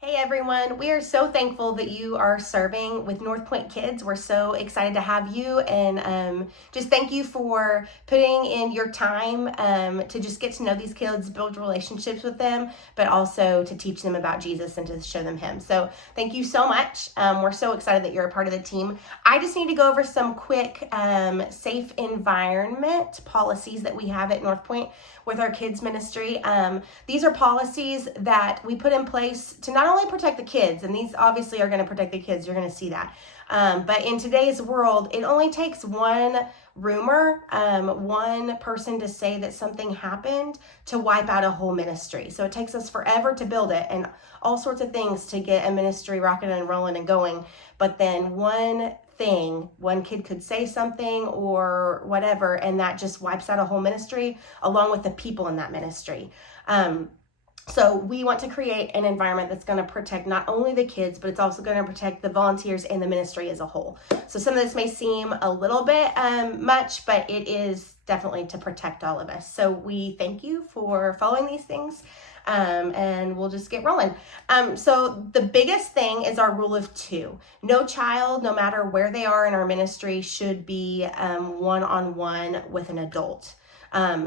Hey everyone, we are so thankful that you are serving with North Point Kids. We're so excited to have you and just thank you for putting in your time to just get to know these kids, build relationships with them, but also to teach them about Jesus and to show them Him. So thank you so much. We're so excited that you're a part of the team. I just need to go over some quick safe environment policies that we have at North Point with our kids ministry. These are policies that we put in place to not only protect the kids, and these obviously are going to protect the kids, you're going to see that. But in today's world, it only takes one rumor, one person to say that something happened to wipe out a whole ministry. So it takes us forever to build it and all sorts of things to get a ministry rocking and rolling and going. But then one kid could say something or whatever, and that just wipes out a whole ministry along with the people in that ministry. So we want to create an environment that's going to protect not only the kids, but it's also going to protect the volunteers and the ministry as a whole. So some of this may seem a little bit much, but it is definitely to protect all of us. So we thank you for following these things. And we'll just get rolling. So the biggest thing is our rule of two. No child, no matter where they are in our ministry, should be one-on-one with an adult.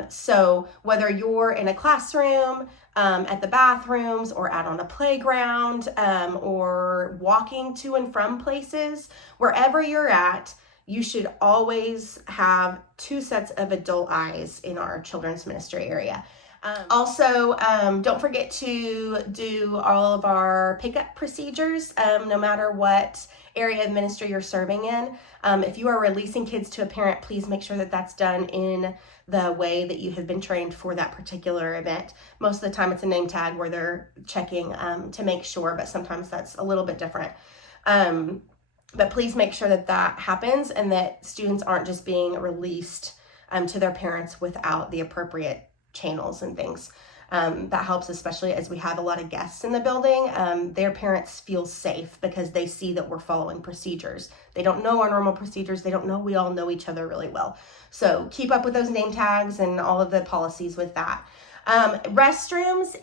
So whether you're in a classroom, at the bathrooms, or out on a playground, or walking to and from places, wherever you're at, you should always have two sets of adult eyes in our children's ministry area. Also, don't forget to do all of our pickup procedures, no matter what area of ministry you're serving in. If you are releasing kids to a parent, please make sure that that's done in the way that you have been trained for that particular event. Most of the time it's a name tag where they're checking to make sure, but sometimes that's a little bit different. But please make sure that that happens and that students aren't just being released to their parents without the appropriate channels and things. That helps, especially as we have a lot of guests in the building. Their parents feel safe because they see that we're following procedures. They don't know our normal procedures. They don't know we all know each other really well. So keep up with those name tags and all of the policies with that. Restrooms,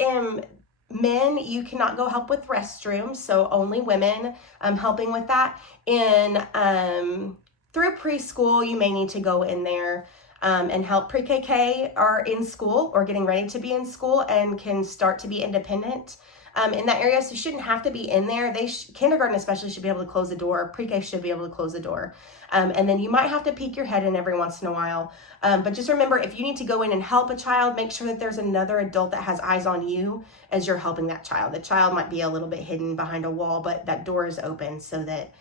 men, you cannot go help with restrooms, so only women helping with that. Through preschool, you may need to go in there and help. Pre-KK are in school or getting ready to be in school and can start to be independent in that area, so you shouldn't have to be in there. Kindergarten especially should be able to close the door. Pre-K should be able to close the door. And then you might have to peek your head in every once in a while. But just remember, if you need to go in and help a child, make sure that there's another adult that has eyes on you as you're helping that child. The child might be a little bit hidden behind a wall, but that door is open so that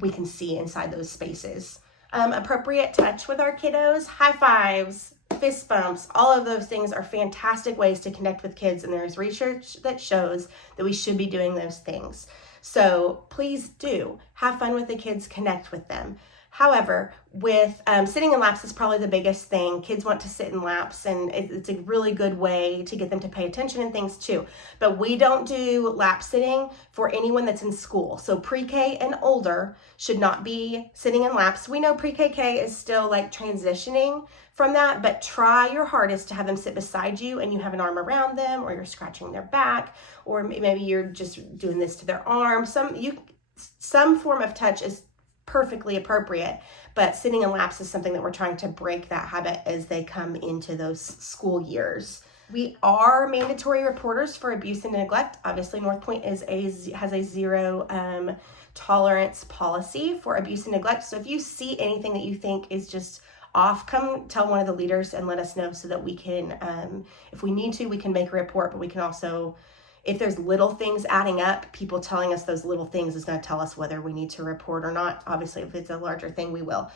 we can see inside those spaces. Appropriate touch with our kiddos, high fives, fist bumps, all of those things are fantastic ways to connect with kids, and there's research that shows that we should be doing those things. So please do have fun with the kids, connect with them. However, with sitting in laps is probably the biggest thing. Kids want to sit in laps, and it's a really good way to get them to pay attention and things too. But we don't do lap sitting for anyone that's in school. So pre-K and older should not be sitting in laps. We know pre-KK is still like transitioning from that, but try your hardest to have them sit beside you and you have an arm around them, or you're scratching their back, or maybe you're just doing this to their arm. Some form of touch is perfectly appropriate, but sitting in laps is something that we're trying to break that habit as they come into those school years. We are mandatory reporters for abuse and neglect. Obviously, North Point has a zero tolerance policy for abuse and neglect. So if you see anything that you think is just off, come tell one of the leaders and let us know so that we can, if we need to, we can make a report, but we can also, if there's little things adding up, people telling us those little things is going to tell us whether we need to report or not. Obviously, if it's a larger thing, we will.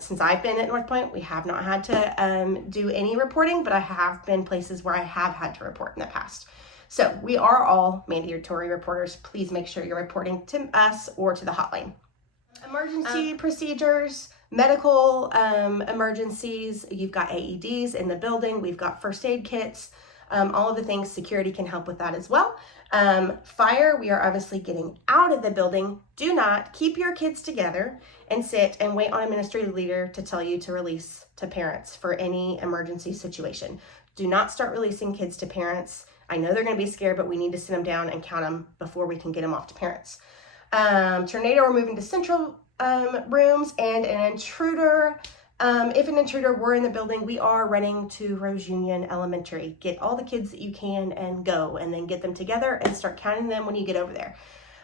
Since I've been at North Point, we have not had to do any reporting, but I have been places where I have had to report in the past. So we are all mandatory reporters. Please make sure you're reporting to us or to the hotline. Emergency procedures, medical emergencies. You've got AEDs in the building. We've got first aid kits. All of the things, security can help with that as well. Fire, we are obviously getting out of the building. Do not keep your kids together and sit and wait on a ministry leader to tell you to release to parents for any emergency situation. Do not start releasing kids to parents. I know they're going to be scared, but we need to sit them down and count them before we can get them off to parents. Tornado, we're moving to central rooms, and an intruder. If an intruder were in the building, we are running to Rose Union Elementary. Get all the kids that you can and go, and then get them together and start counting them when you get over there.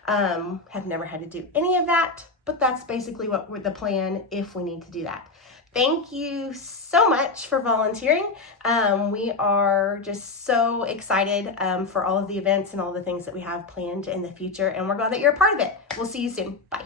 Have never had to do any of that, but that's basically what the plan if we need to do that. Thank you so much for volunteering. We are just so excited for all of the events and all the things that we have planned in the future, and we're glad that you're a part of it. We'll see you soon. Bye.